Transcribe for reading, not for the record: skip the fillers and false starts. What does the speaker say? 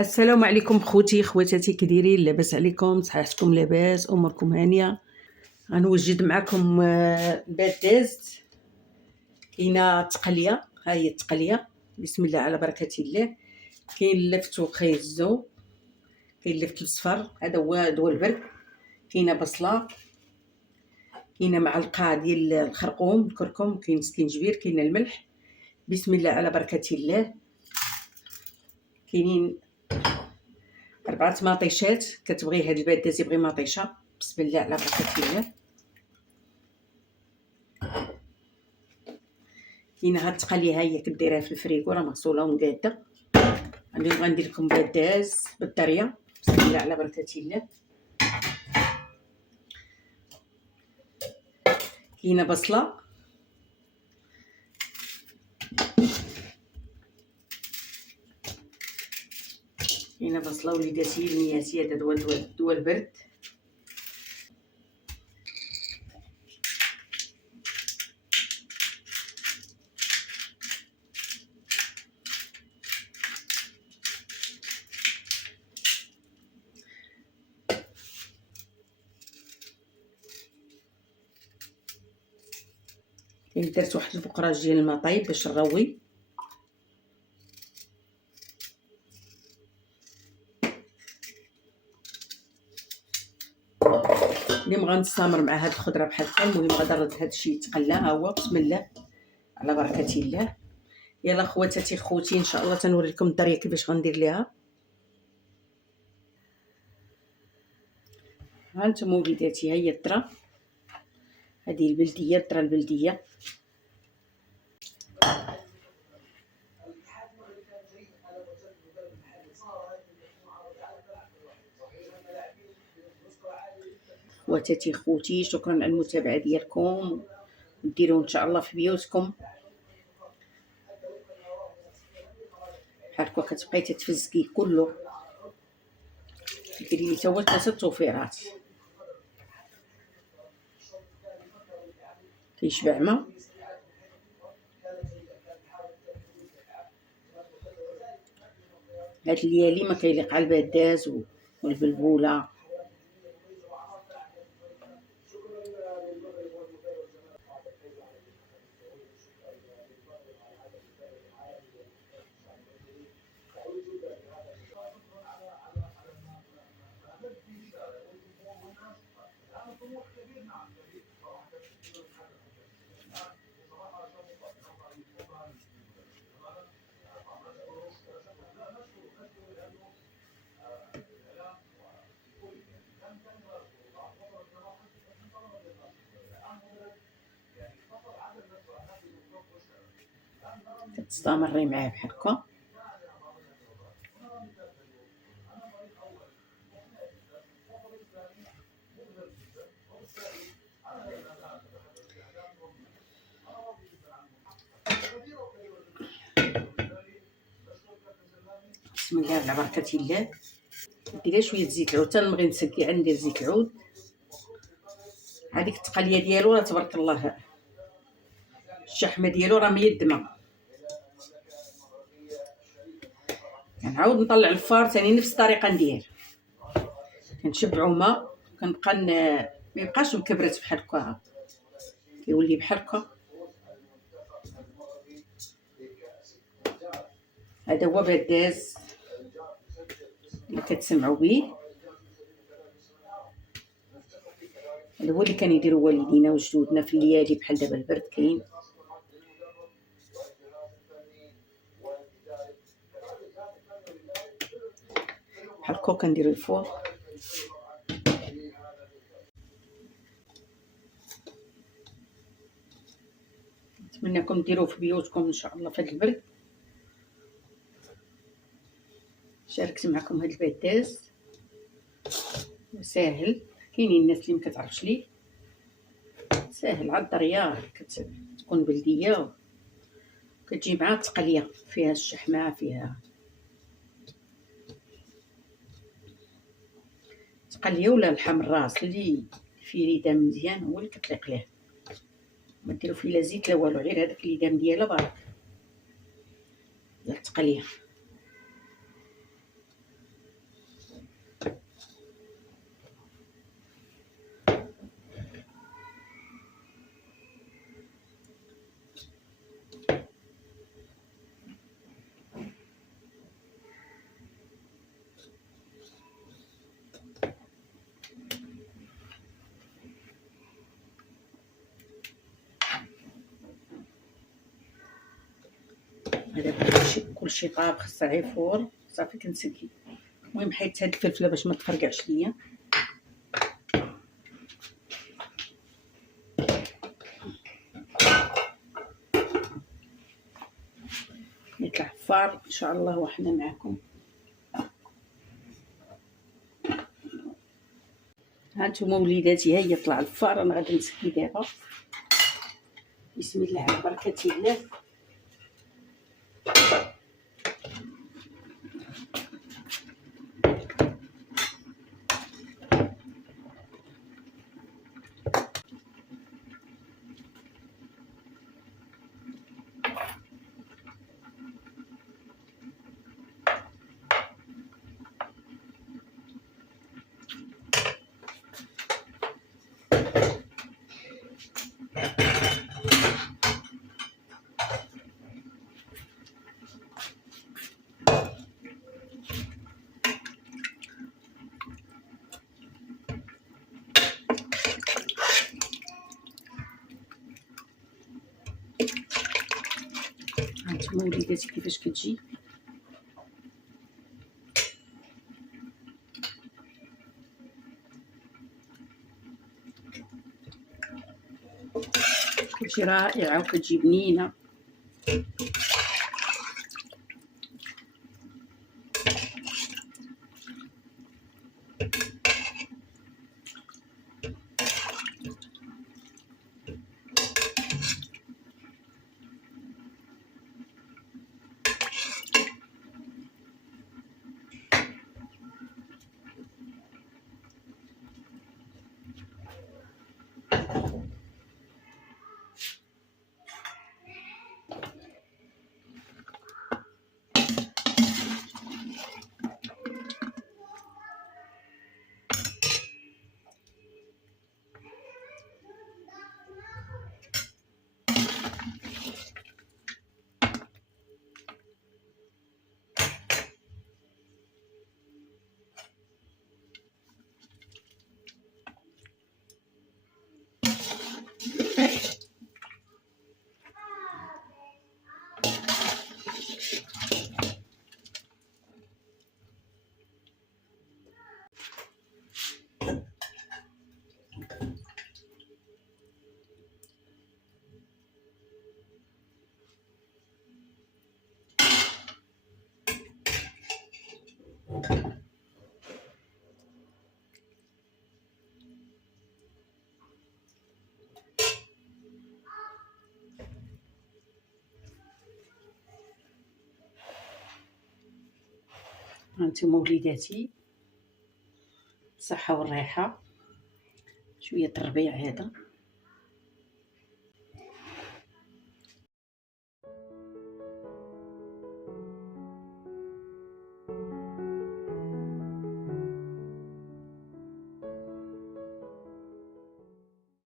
السلام عليكم خوتي خواتاتي، كديرين؟ لاباس عليكم؟ صحتكم لاباس؟ اموركم هانيه؟ غنوجد معكم باداز. كاينه تقليه، ها هي التقليه. بسم الله على بركه الله. كاين اللفت وخيزو، كاين اللفت الصفر، هذا هو دواء البرد. كاينه بصله، كاينه معلقه ديال الخرقوم الكركم، كاين سكينجبير، كاينه الملح. بسم الله على بركه الله. كاينين 4 مطيشات، كتبغي هاد الباداز يبغي مطيشه. بسم الله على بركه الله. كاينه هاد التقليه، ها هي كديريها في الفريكو، راه مغسوله ومقاده. غندير لكم باداز بالدريه. بسم الله على بركه الله. كاينه بصله، كاينه بصله وليداتي المياتي. هذا دواء البرد. كاين درت واحد البقراج ديال الماء طايب باش نروي. اليوم غنستمر مع هاد الخضره بحال هكا. المهم غادا نرد هاد الشيء يتقلى. ها هو بسم الله على بركه الله. يلا خواتاتي خوتي، ان شاء الله تنوري لكم الدريه كيفاش غندير ليها. ها انتم وليداتي، ها هي الذره، هذه البلديه، الذره البلديه. خواتاتي خوتي، شكرا على المتابعه ديالكم، وديروه ان شاء الله في بيوتكم. بحال هكا كتبقاي تتفزكي كله. ديري لي تا هو 3 طوفيرات. كيشبع ما. هاد الليالي ما كيليق على البداز والبلبوله. كتستمري معاه بحال هكا. بسم الله على بركه الله. ديري شويه زيت العود، حتى نبغي نسقي ندير زيت العود. هذيك التقليه ديالو راه تبارك الله، الشحمه ديالو راه ميدمه. كنعاود نطلع الفار ثاني نفس الطريقه ندير. كنشبعو ما كنبقى ما يبقاش مكبرت بحال هكا، كيولي بحال هكا. هذا هو باداز اللي كتسمعوا به. هذا هو اللي كانوا يديروا والدينا وجدودنا في الليالي بحال دابا البرد كاين. بحال هكا كنديروا الفوق. نتمنىكم ديروه في بيوتكم ان شاء الله في هذا البرد. شاركت معكم هذا الباداز ساهل. كاينين الناس اللي ما كتعرفش ليه، ساهل على الدريه، كتكون بلديه، كتجي مع التقليه فيها الشحمه، فيها تقليه ولا لحم الراس اللي فيه ليدام مزيان هو اللي كتليق ليه. ما ديروا فيه لا زيت لا والو، غير هذاك ليدام ديالها بارك ديال التقليه. كلشي طابخ صافي فور صافي كنسكي. المهم حيت هاد الفلفله باش ما تفرقعش ليا. يطلع فار ان شاء الله وحنا معكم. هانتوما وليداتي، ها هي طلع الفار. انا غادي نسكي دابا. بسم الله على بركه الله. هانتوما وليداتي كيفاش كتجي. كتجي رائعه وكتجي بنينه. هانتوما وليداتي، الصحه والريحه. شويه الربيع هذا